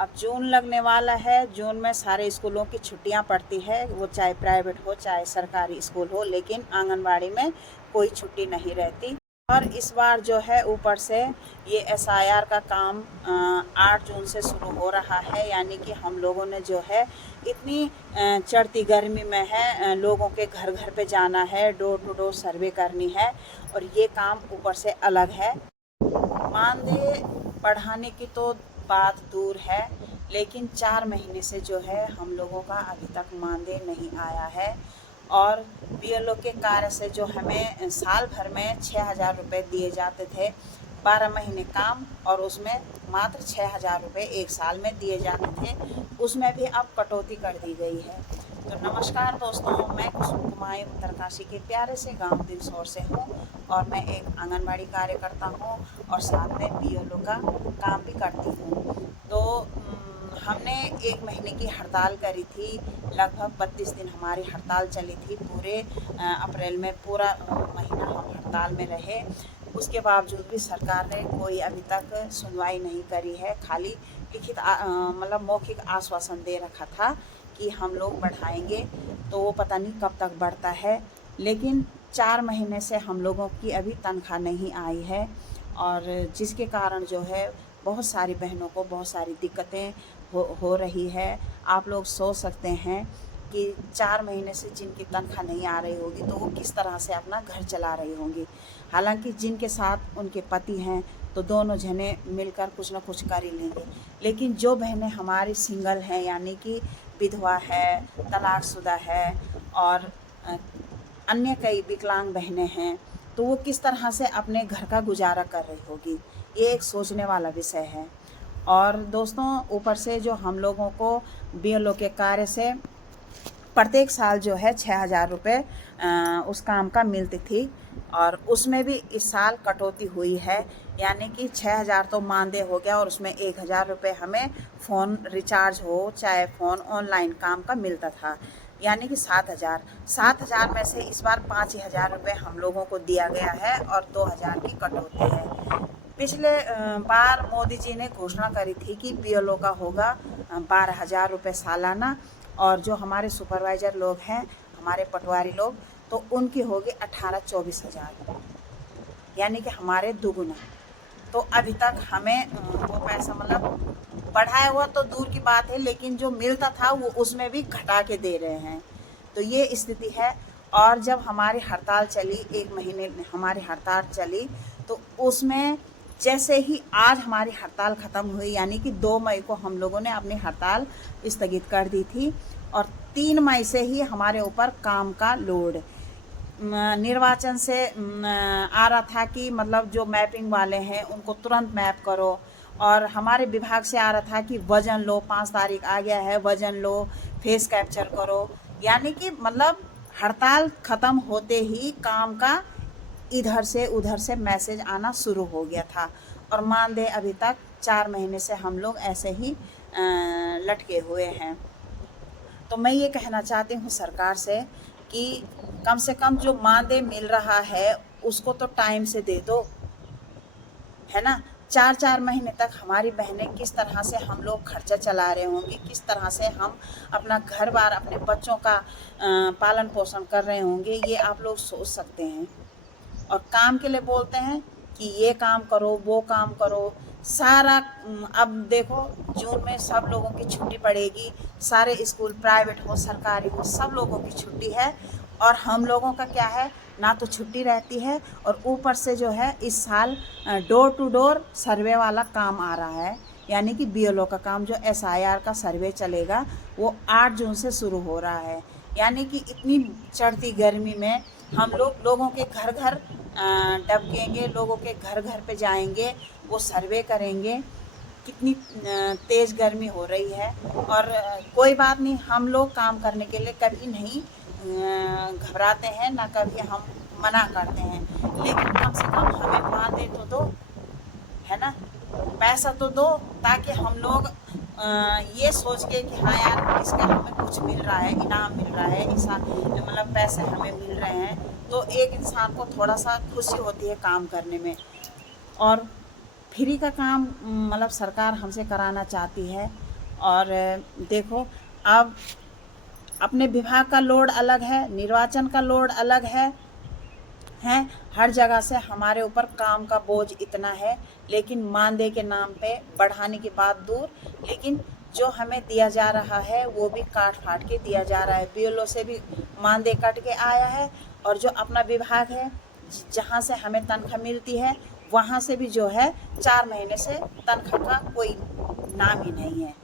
अब जून लगने वाला है। जून में सारे स्कूलों की छुट्टियां पड़ती है, वो चाहे प्राइवेट हो चाहे सरकारी स्कूल हो, लेकिन आंगनबाड़ी में कोई छुट्टी नहीं रहती। और इस बार जो है ऊपर से ये एसआईआर का काम 8 जून से शुरू हो रहा है। यानी कि हम लोगों ने जो है इतनी चढ़ती गर्मी में है, लोगों के घर घर पे जाना है, डोर टू डोर सर्वे करनी है, और ये काम ऊपर से अलग है। मानदेय बढ़ाने की तो बात दूर है, लेकिन 4 महीने से जो है हम लोगों का अभी तक मानदेय नहीं आया है। और बीएलओ के कार्य से जो हमें साल भर में 6,000 रुपये दिए जाते थे, 12 महीने काम, और उसमें मात्र 6,000 रुपये एक साल में दिए जाते थे, उसमें भी अब कटौती कर दी गई है। तो नमस्कार दोस्तों, मैं कुसुम कुमारी उत्तरकाशी के प्यारे से गांव दिलसौर से हूँ, और मैं एक आंगनबाड़ी कार्यकर्ता हूँ और साथ में बीएलओ का काम भी करती हूँ। तो हमने 1 महीने की हड़ताल करी थी। लगभग 32 दिन हमारी हड़ताल चली थी। पूरे अप्रैल में पूरा महीना हम हड़ताल में रहे। उसके बावजूद भी सरकार ने कोई अभी तक सुनवाई नहीं करी है। खाली लिखित मतलब मौखिक आश्वासन दे रखा था कि हम लोग बढ़ाएंगे, तो वो पता नहीं कब तक बढ़ता है। लेकिन 4 महीने से हम लोगों की अभी तनख्वाह नहीं आई है, और जिसके कारण जो है बहुत सारी बहनों को बहुत सारी दिक्कतें हो रही है। आप लोग सोच सकते हैं कि 4 महीने से जिनकी तनख्वाह नहीं आ रही होगी तो वो किस तरह से अपना घर चला रही होंगी। हालांकि जिनके साथ उनके पति हैं तो दोनों जने मिलकर कुछ ना कुछ कर ही लेंगे, लेकिन जो बहनें हमारी सिंगल हैं, यानी कि विधवा है, तलाकशुदा है, और अन्य कई विकलांग बहनें हैं, तो वो किस तरह से अपने घर का गुजारा कर रही होगी, ये एक सोचने वाला विषय है। और दोस्तों, ऊपर से जो हम लोगों को बीएलओ के कार्य से प्रत्येक साल जो है 6,000 रुपये उस काम का मिलती थी, और उसमें भी इस साल कटौती हुई है। यानी कि 6,000 तो मानदेय हो गया, और उसमें 1,000 रुपये हमें फ़ोन रिचार्ज हो चाहे फ़ोन ऑनलाइन काम का मिलता था। यानी कि 7,000 में से इस बार 5,000 रुपये हम लोगों को दिया गया है, और 2,000 की कटौती है। पिछले बार मोदी जी ने घोषणा करी थी कि बीएलओ का होगा 12,000 रुपये सालाना, और जो हमारे सुपरवाइज़र लोग हैं, हमारे पटवारी लोग, तो उनकी होगी 18-24,000, यानी कि हमारे दुगुना। तो अभी तक हमें वो पैसा मतलब बढ़ाया हुआ तो दूर की बात है, लेकिन जो मिलता था वो उसमें भी घटा के दे रहे हैं। तो ये स्थिति है। और जब हमारी हड़ताल चली, 1 महीने हमारी हड़ताल चली, तो उसमें जैसे ही आज हमारी हड़ताल ख़त्म हुई, यानी कि 2 मई को हम लोगों ने अपनी हड़ताल स्थगित कर दी थी, और 3 मई से ही हमारे ऊपर काम का लोड निर्वाचन से आ रहा था कि मतलब जो मैपिंग वाले हैं उनको तुरंत मैप करो, और हमारे विभाग से आ रहा था कि वज़न लो, 5 तारीख आ गया है, वज़न लो, फेस कैप्चर करो। यानी कि मतलब हड़ताल ख़त्म होते ही काम का इधर से उधर से मैसेज आना शुरू हो गया था, और मानदेय अभी तक 4 महीने से हम लोग ऐसे ही लटके हुए हैं। तो मैं ये कहना चाहती हूँ सरकार से कि कम से कम जो मानदेय मिल रहा है उसको तो टाइम से दे दो, है ना। 4-4 महीने तक हमारी बहनें किस तरह से हम लोग खर्चा चला रहे होंगे, किस तरह से हम अपना घर बार, अपने बच्चों का पालन पोषण कर रहे होंगे, ये आप लोग सोच सकते हैं। और काम के लिए बोलते हैं कि ये काम करो, वो काम करो, सारा अब देखो जून में सब लोगों की छुट्टी पड़ेगी, सारे स्कूल प्राइवेट हो सरकारी हो सब लोगों की छुट्टी है, और हम लोगों का क्या है, ना तो छुट्टी रहती है, और ऊपर से जो है इस साल डोर टू डोर सर्वे वाला काम आ रहा है। यानी कि बीएलओ का काम, जो एसआईआर का सर्वे चलेगा, वो 8 जून से शुरू हो रहा है। यानी कि इतनी चढ़ती गर्मी में हम लोगों के घर घर डबकेंगे, लोगों के घर घर पे जाएंगे, वो सर्वे करेंगे कितनी तेज़ गर्मी हो रही है। और कोई बात नहीं, हम लोग काम करने के लिए कभी नहीं घबराते हैं, ना कभी हम मना करते हैं, लेकिन कम से कम हमें मानदेय तो दो, है ना, पैसा तो दो, ताकि हम लोग ये सोच के कि हाँ यार इसका हमें कुछ मिल रहा है, इनाम मिल रहा है, ऐसा मतलब पैसे हमें मिल रहे हैं, तो एक इंसान को थोड़ा सा खुशी होती है काम करने में। और फ्री का काम मतलब सरकार हमसे कराना चाहती है, और देखो, अब अपने विभाग का लोड अलग है, निर्वाचन का लोड अलग है, हर जगह से हमारे ऊपर काम का बोझ इतना है, लेकिन मानदेय के नाम पे बढ़ाने की बात दूर, लेकिन जो हमें दिया जा रहा है वो भी काट फाट के दिया जा रहा है। बीएलओ से भी मानदेय कट के आया है, और जो अपना विभाग है जहाँ से हमें तनख्वाह मिलती है वहाँ से भी जो है 4 महीने से तनख्वाह का कोई नाम ही नहीं है।